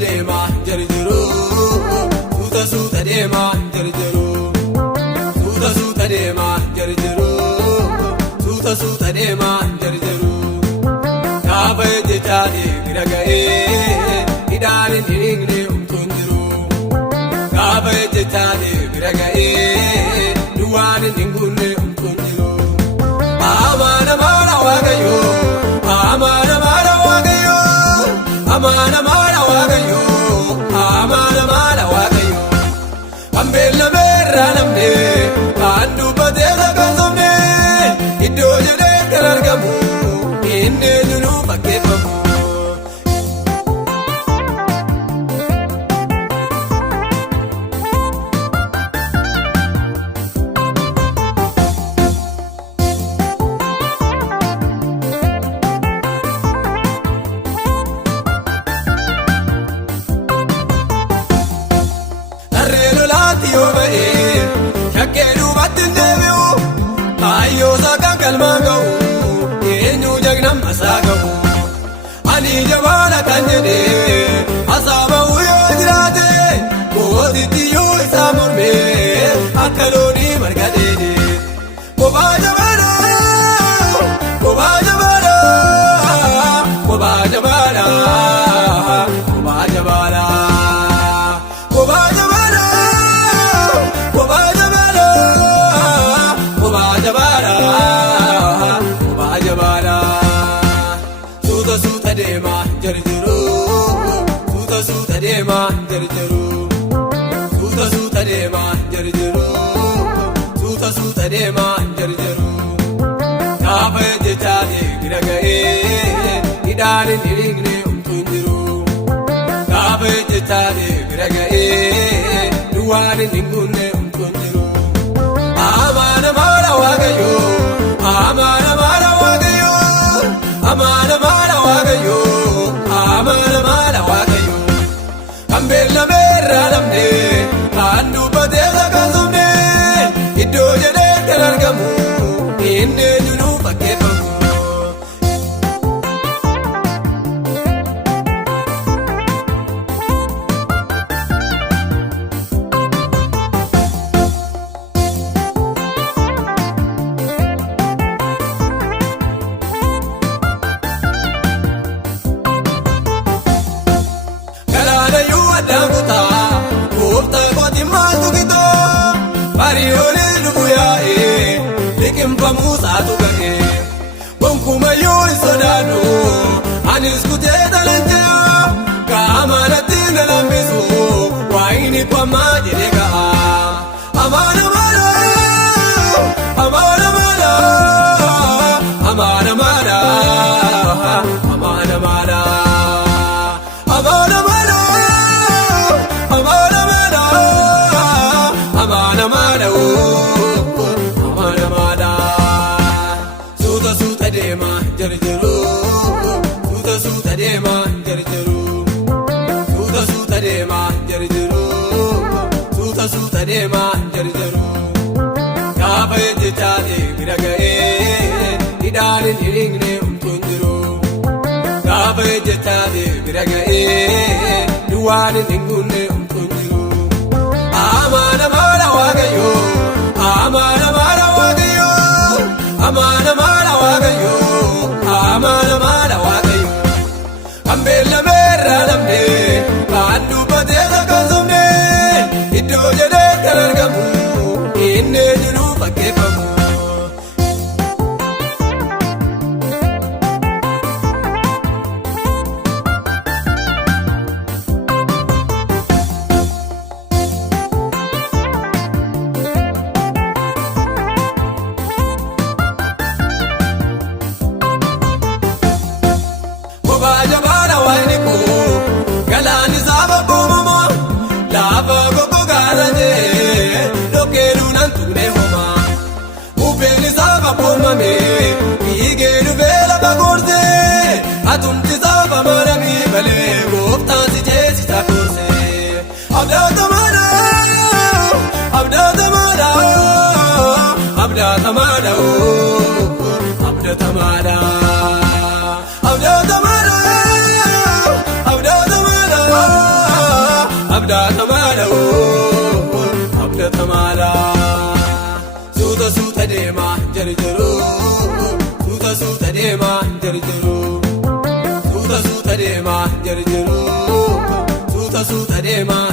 deema jarjaru suuta deema jarjaru suuta deema jarjaru suuta deema jarjaru gaafa ejjetaate bira ga'ee hidhaan hin dhiigne umtuun jiru gaafa ejjetaate bira ga'ee duwwaan hin guunne umtuun jiru amaana maana waaqayyo amaana maana waaqayyo amaana maana waaqayyo amaana maana waaqayyo kan beellameerraa namne kan dubbatee sagansamne iddoo jedhee kan argamu inni nunuu fakkeeffamu. Yoo ba'ee shakkee duubatti hin deebi'u kaayyoo saaqaa galmaan ga'u eenyu jagnaan masaa ga'u ani jabaala kan jedhee hasaaba'u yoo jiraate mootitti yoo isaa mormee akka loonii marga dheedee kophaa jabaadha kophaa jabaadha kophaa jabaadha kophaa jabaadha kophaa jabaadha. Suuta deema jarjaru suuta deema jarjaru suuta deema jarjaru suuta deema jarjaru gaafa ejjetaate bira ga'ee hidhaan hin dhiigne umtuun jiru gaafa ejjetaate bira ga'ee duwwaan hin guunne umtuun jiru amaana maana waaqayyo amaana maana waaqayyo amaana maana waaqayyo amaana maana waaqayyo kan beellameerraa namne kan dubbatee sagansamne iddoo jedhee kan argamu inni nunuu fakkeeffamu. Bariyoole lubuyaa'ee liqimfamuu saatu ga'ee gonkumayyuu hin sodaannu anis kutee talanjaa kaamanatti na lammisu waa inni kwammaa jedhee ga'a amaana maana amaana maana amaana maana amaana maana amaana maana amaana maana amaana maana amaana maana suuta deema jarjaru suuta deema jarjaru suuta deema jarjaru suuta deema jarjaru gaafa ejjetaate bira ga'ee hidhaan hin dhiigne umtuun jiru gaafa ejjetaate bira ga'ee duwwaan hin guunne umtuun jiru amaana maana waaqayyo amaana maana waaqayyo amaana maana waaqayyo amaana maana waaqayyo kan beellameerraa namne kan dubbatee sagansamne iddoo jedhee kan argamu inni nunuu fakkeeffamu. abdaata maala abdaata maala. Suuta deemaa jarjaru suuta deemaa jarjaru suuta deemaa jarjaru suuta deemaa